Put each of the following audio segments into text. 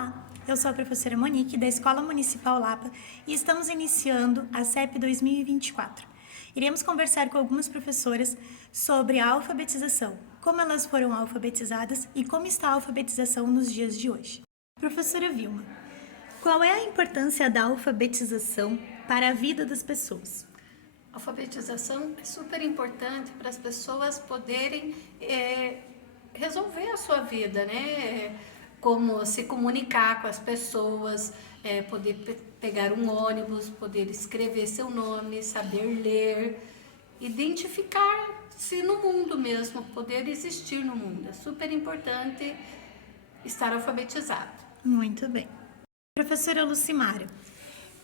Olá, eu sou a professora Monique da Escola Municipal Lapa e estamos iniciando a CEP 2024. Iremos conversar com algumas professoras sobre a alfabetização, como elas foram alfabetizadas e como está a alfabetização nos dias de hoje. Professora Vilma, qual é a importância da alfabetização para a vida das pessoas? A alfabetização é super importante para as pessoas poderem resolver a sua vida, né? Como se comunicar com as pessoas, poder pegar um ônibus, poder escrever seu nome, saber ler, identificar-se no mundo mesmo, poder existir no mundo. É super importante estar alfabetizado. Muito bem. Professora Lucimara,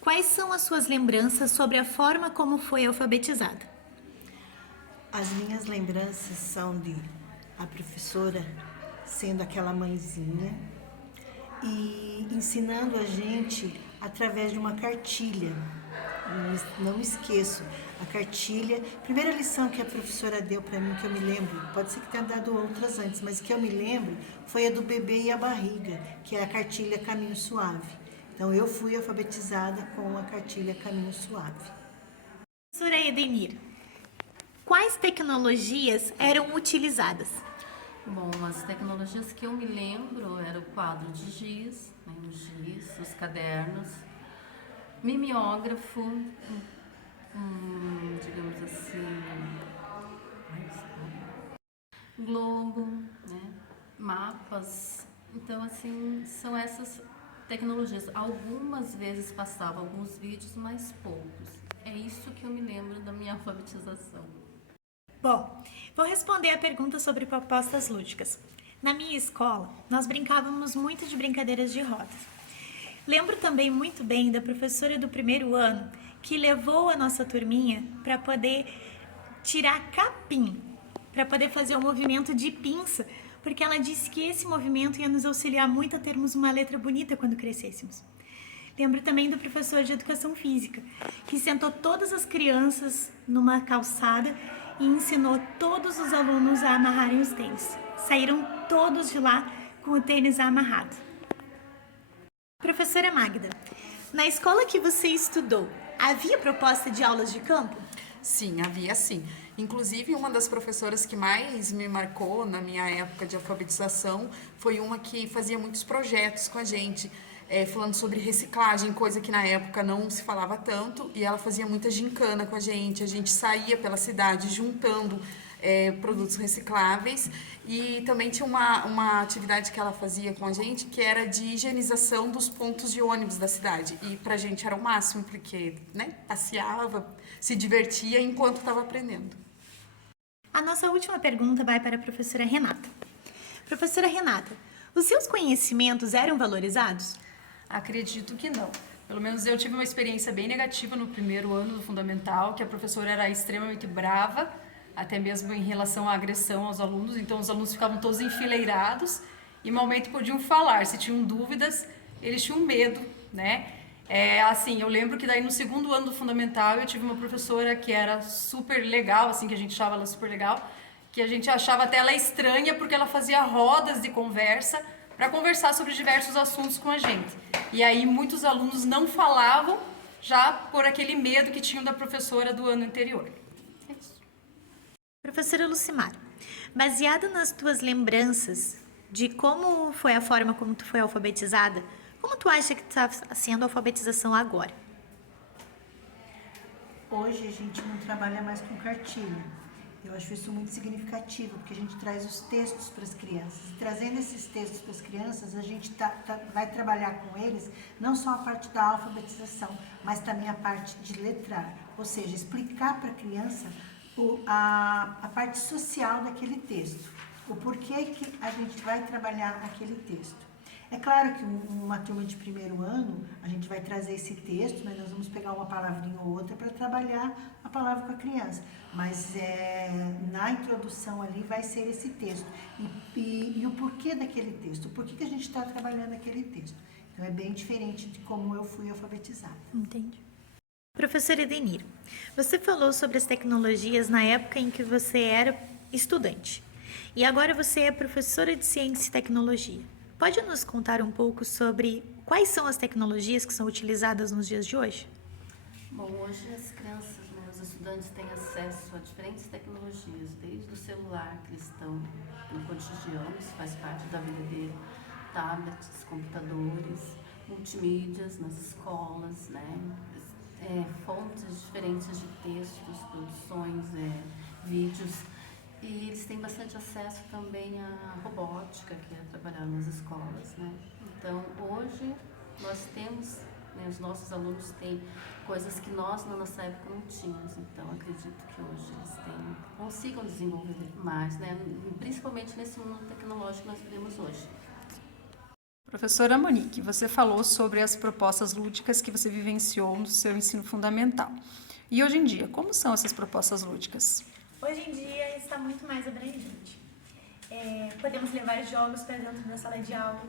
quais são as suas lembranças sobre a forma como foi alfabetizada? As minhas lembranças são de a professora sendo aquela mãezinha e ensinando a gente através de uma cartilha. Não me esqueço, a cartilha, primeira lição que a professora deu para mim, que eu me lembro, pode ser que tenha dado outras antes, mas que eu me lembro foi a do bebê e a barriga, que é a cartilha Caminho Suave. Então eu fui alfabetizada com a cartilha Caminho Suave. Professora Edenir, quais tecnologias eram utilizadas? Bom, as tecnologias que eu me lembro era o quadro de giz, né, o giz, os cadernos, mimeógrafo, digamos assim, globo, né, mapas. Então, assim, são essas tecnologias. Algumas vezes passava alguns vídeos, mas poucos. É isso que eu me lembro da minha alfabetização. Bom, vou responder a pergunta sobre propostas lúdicas. Na minha escola, nós brincávamos muito de brincadeiras de rodas. Lembro também muito bem da professora do primeiro ano que levou a nossa turminha para poder tirar capim, para poder fazer o movimento de pinça, porque ela disse que esse movimento ia nos auxiliar muito a termos uma letra bonita quando crescêssemos. Lembro também do professor de educação física, que sentou todas as crianças numa calçada e ensinou todos os alunos a amarrarem os tênis. Saíram todos de lá com o tênis amarrado. Professora Magda, na escola que você estudou, havia proposta de aulas de campo? Sim, havia sim. Inclusive, uma das professoras que mais me marcou na minha época de alfabetização foi uma que fazia muitos projetos com a gente, falando sobre reciclagem, coisa que na época não se falava tanto, e ela fazia muita gincana com a gente saía pela cidade juntando produtos recicláveis, e também tinha uma atividade que ela fazia com a gente, que era de higienização dos pontos de ônibus da cidade, e pra gente era o máximo, porque, né, passeava, se divertia enquanto estava aprendendo. A nossa última pergunta vai para a professora Renata. Professora Renata, os seus conhecimentos eram valorizados? Acredito que não. Pelo menos eu tive uma experiência bem negativa no primeiro ano do fundamental, que a professora era extremamente brava, até mesmo em relação à agressão aos alunos. Então os alunos ficavam todos enfileirados e malmente podiam falar. Se tinham dúvidas, eles tinham medo, né? Assim, eu lembro que daí no segundo ano do fundamental eu tive uma professora que era super legal, assim, que a gente achava ela super legal, que a gente achava até ela estranha porque ela fazia rodas de conversa para conversar sobre diversos assuntos com a gente. E aí muitos alunos não falavam já por aquele medo que tinham da professora do ano anterior. É isso. Professora Lucimara, baseada nas tuas lembranças de como foi a forma como tu foi alfabetizada, como tu acha que está sendo a alfabetização agora? Hoje a gente não trabalha mais com cartilha. Eu acho isso muito significativo, porque a gente traz os textos para as crianças. E trazendo esses textos para as crianças, a gente vai trabalhar com eles não só a parte da alfabetização, mas também a parte de letrar. Ou seja, explicar para a criança a parte social daquele texto. O porquê que a gente vai trabalhar aquele texto. É claro que uma turma de primeiro ano, a gente vai trazer esse texto, né? Nós vamos pegar uma palavrinha ou outra para trabalhar a palavra com a criança. Mas na introdução ali vai ser esse texto. E o porquê daquele texto, o porquê que a gente está trabalhando aquele texto. Então é bem diferente de como eu fui alfabetizada. Entendi. Professora Edenir, você falou sobre as tecnologias na época em que você era estudante. E agora você é professora de ciência e tecnologia. pode nos contar um pouco sobre quais são as tecnologias que são utilizadas nos dias de hoje? Bom, hoje as crianças, né, os estudantes têm acesso a diferentes tecnologias, desde o celular que eles estão no cotidiano, isso faz parte da vida dele, tablets, computadores, multimídias nas escolas, né, fontes diferentes de textos, produções, vídeos. E eles têm bastante acesso também à robótica, que é trabalhar nas escolas, né. Então, hoje nós temos, né, os nossos alunos têm coisas que nós na nossa época não tínhamos, então acredito que hoje eles consigam desenvolver mais, né? Principalmente nesse mundo tecnológico que nós vivemos hoje. Professora Monique, você falou sobre as propostas lúdicas que você vivenciou no seu ensino fundamental. E hoje em dia, como são essas propostas lúdicas? Hoje em dia está muito mais abrangente. Podemos levar jogos para dentro da sala de aula,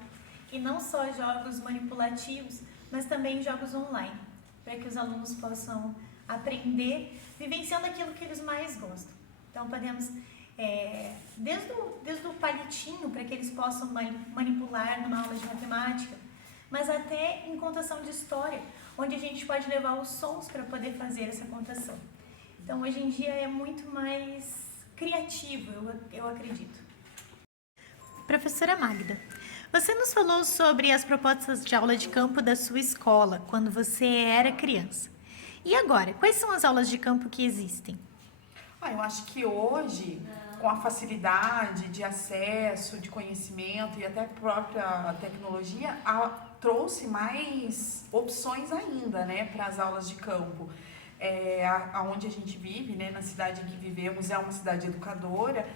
e não só jogos manipulativos, mas também jogos online, para que os alunos possam aprender vivenciando aquilo que eles mais gostam. Então, podemos, desde o palitinho, para que eles possam manipular numa aula de matemática, mas até em contação de história, onde a gente pode levar os sons para poder fazer essa contação. Então, hoje em dia é muito mais criativo, eu acredito. Professora Magda, você nos falou sobre as propostas de aula de campo da sua escola, quando você era criança. E agora, quais são as aulas de campo que existem? Eu acho que hoje, com a facilidade de acesso, de conhecimento e até a própria tecnologia, trouxe mais opções ainda, né, para as aulas de campo. Aonde a gente vive, né, na cidade em que vivemos, é uma cidade educadora,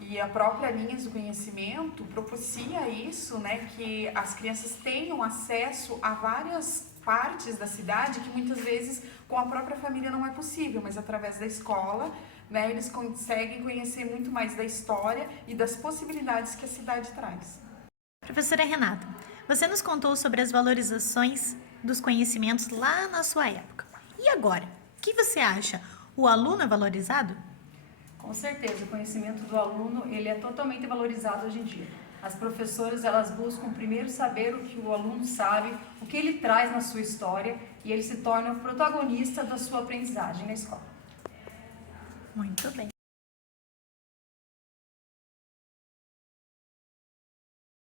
e a própria Linhas do Conhecimento propicia isso, né, que as crianças tenham acesso a várias partes da cidade que muitas vezes com a própria família não é possível, mas através da escola, né, eles conseguem conhecer muito mais da história e das possibilidades que a cidade traz. Professora Renata, você nos contou sobre as valorizações dos conhecimentos lá na sua época. E agora, o que você acha? O aluno é valorizado? Com certeza, o conhecimento do aluno ele é totalmente valorizado hoje em dia. As professoras elas buscam primeiro saber o que o aluno sabe, o que ele traz na sua história e ele se torna o protagonista da sua aprendizagem na escola. Muito bem.